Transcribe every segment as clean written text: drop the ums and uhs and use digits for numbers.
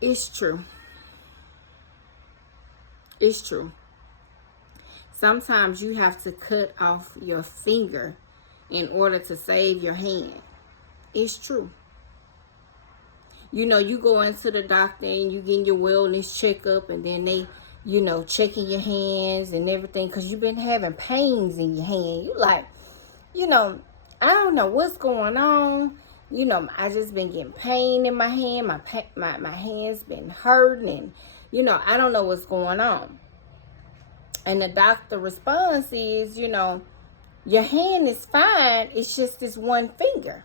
It's true. It's true. Sometimes you have to cut off your finger in order to save your hand. It's true. You go into the doctor and you getting your wellness checkup, and then they, checking your hands and everything because you've been having pains in your hand. You like, you know, I don't know what's going on. I just been getting pain in my hand. My hand's been hurting, and I don't know what's going on. And the doctor response is, your hand is fine. It's just this one finger.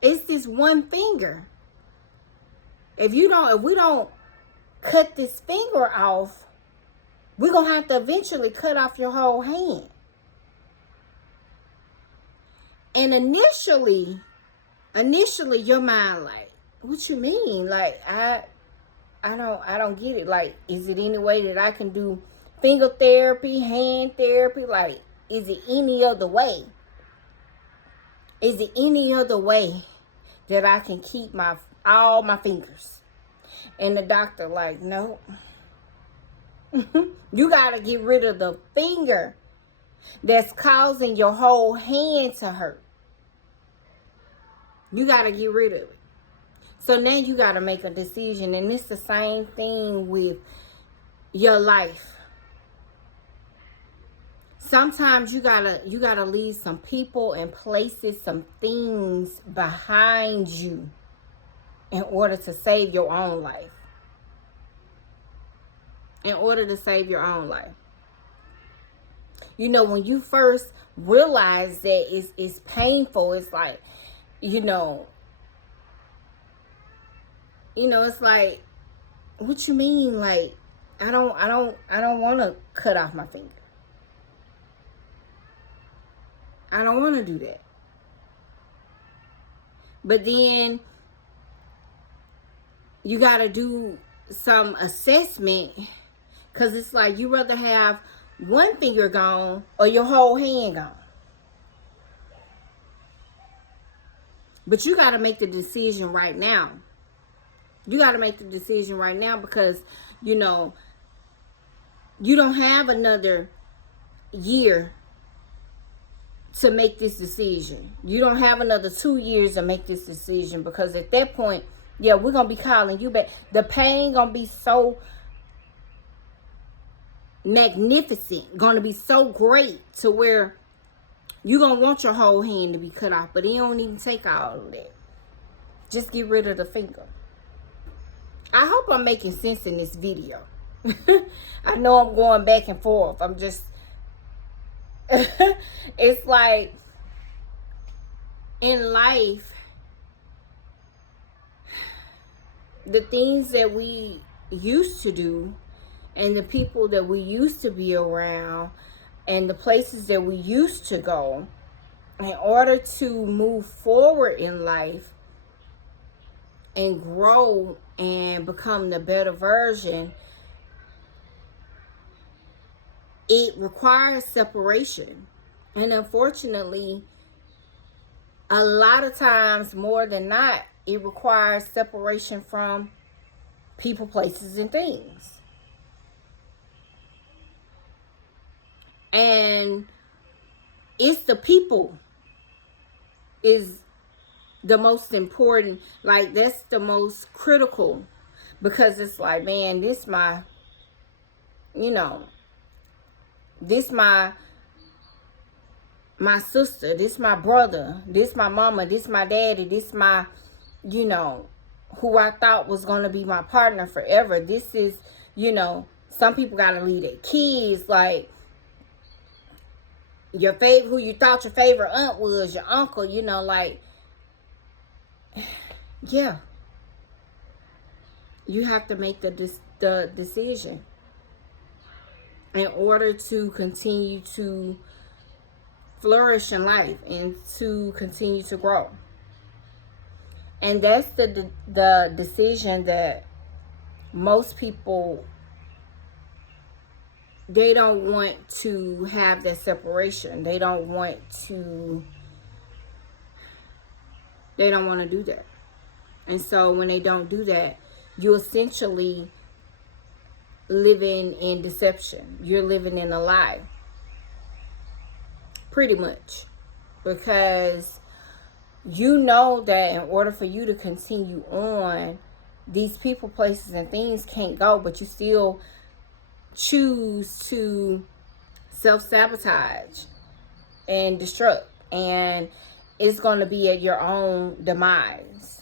It's this one finger. If we don't cut this finger off, we're going to have to eventually cut off your whole hand. And initially your mind like, what you mean? Like, I don't get it. Like, is it any way that I can do finger therapy, hand therapy? Like, is it any other way? Is it any other way that I can keep all my fingers? And the doctor like, no. You got to get rid of the finger that's causing your whole hand to hurt. You got to get rid of it. So now you got to make a decision. And it's the same thing with your life. Sometimes you gotta leave some people and places, some things behind you in order to save your own life. In order to save your own life. When you first realize that it's painful, it's like, it's like, what you mean? Like, I don't want to cut off my finger. I don't want to do that. But then you got to do some assessment, because it's like you rather have one finger gone or your whole hand gone. But you got to make the decision right now. You got to make the decision right now because, you don't have another year to make this decision. You don't have another 2 years to make this decision, because at that point, we're going to be calling you back. The pain going to be so magnificent, going to be so great to where you're going to want your whole hand to be cut off, but it don't even take all of that. Just get rid of the finger. I hope I'm making sense in this video. I know I'm going back and forth. I'm just... It's like, in life, the things that we used to do and the people that we used to be around and the places that we used to go, in order to move forward in life and grow and become the better version, it requires separation. And unfortunately, a lot of times, more than not, it requires separation from people, places, and things. And it's the people is the most important. Like, that's the most critical, because it's like, man, this my sister, this my brother, this my mama, this my daddy, this my, who I thought was going to be my partner forever. This is, some people got to leave their kids, like your favorite, who you thought your favorite aunt was, your uncle, like, yeah. You have to make the decision in order to continue to flourish in life and to continue to grow. And that's the decision that most people, they don't want to have that separation. They don't want to do that. And so when they don't do that, you essentially living in deception. You're living in a lie. Pretty much. Because you know that in order for you to continue on, these people, places, and things can't go, but you still choose to self-sabotage and destruct. And it's going to be at your own demise.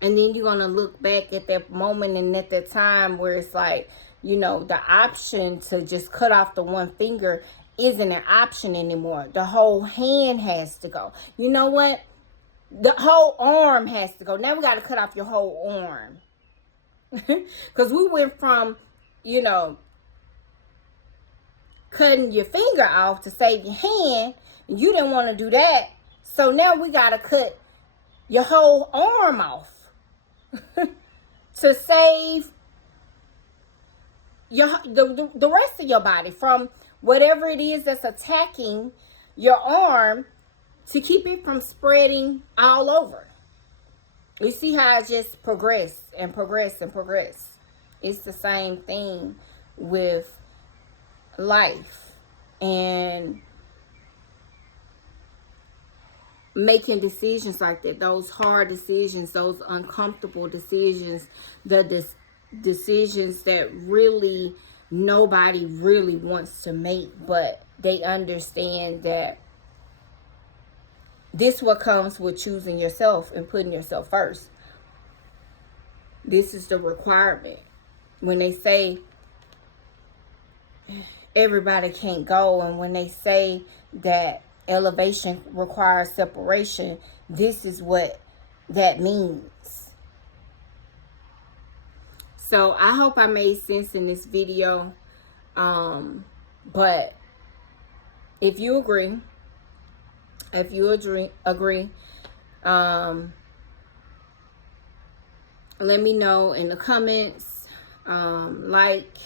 And then you're going to look back at that moment and at that time where it's like, you know, the option to just cut off the one finger isn't an option anymore. The whole hand has to go. You know what? The whole arm has to go. Now we got to cut off your whole arm. Because we went from, you know, cutting your finger off to save your hand. And you didn't want to do that. So now we got to cut your whole arm off to save the rest of your body from whatever it is that's attacking your arm, to keep it from spreading all over. You see how I just progress and progress and progress. It's the same thing with life and making decisions like that. Those hard decisions, those uncomfortable decisions, the decisions that really nobody really wants to make, but they understand that this what comes with choosing yourself and putting yourself first. This is the requirement. When they say everybody can't go, and when they say that elevation requires separation, this is what that means. So I hope I made sense in this video. But if you agree, let me know in the comments. Like,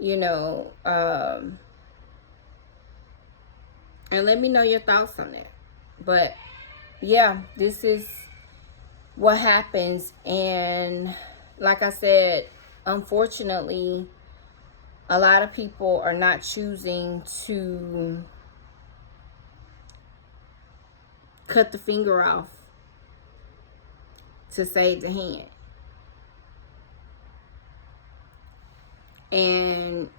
you know, and let me know your thoughts on that. But yeah, this is what happens. And like I said, unfortunately, a lot of people are not choosing to cut the finger off to save the hand. And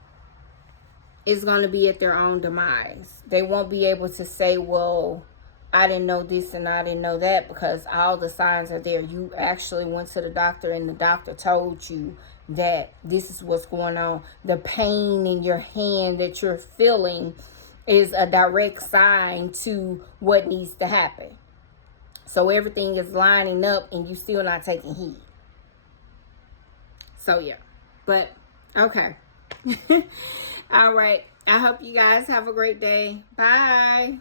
it's going to be at their own demise. They won't be able to say, well, I didn't know this and I didn't know that, because all the signs are there. You actually went to the doctor and the doctor told you that this is what's going on. The pain in your hand that you're feeling is a direct sign to what needs to happen. So everything is lining up and you still not taking heed. So yeah, but okay. All right. I hope you guys have a great day. Bye.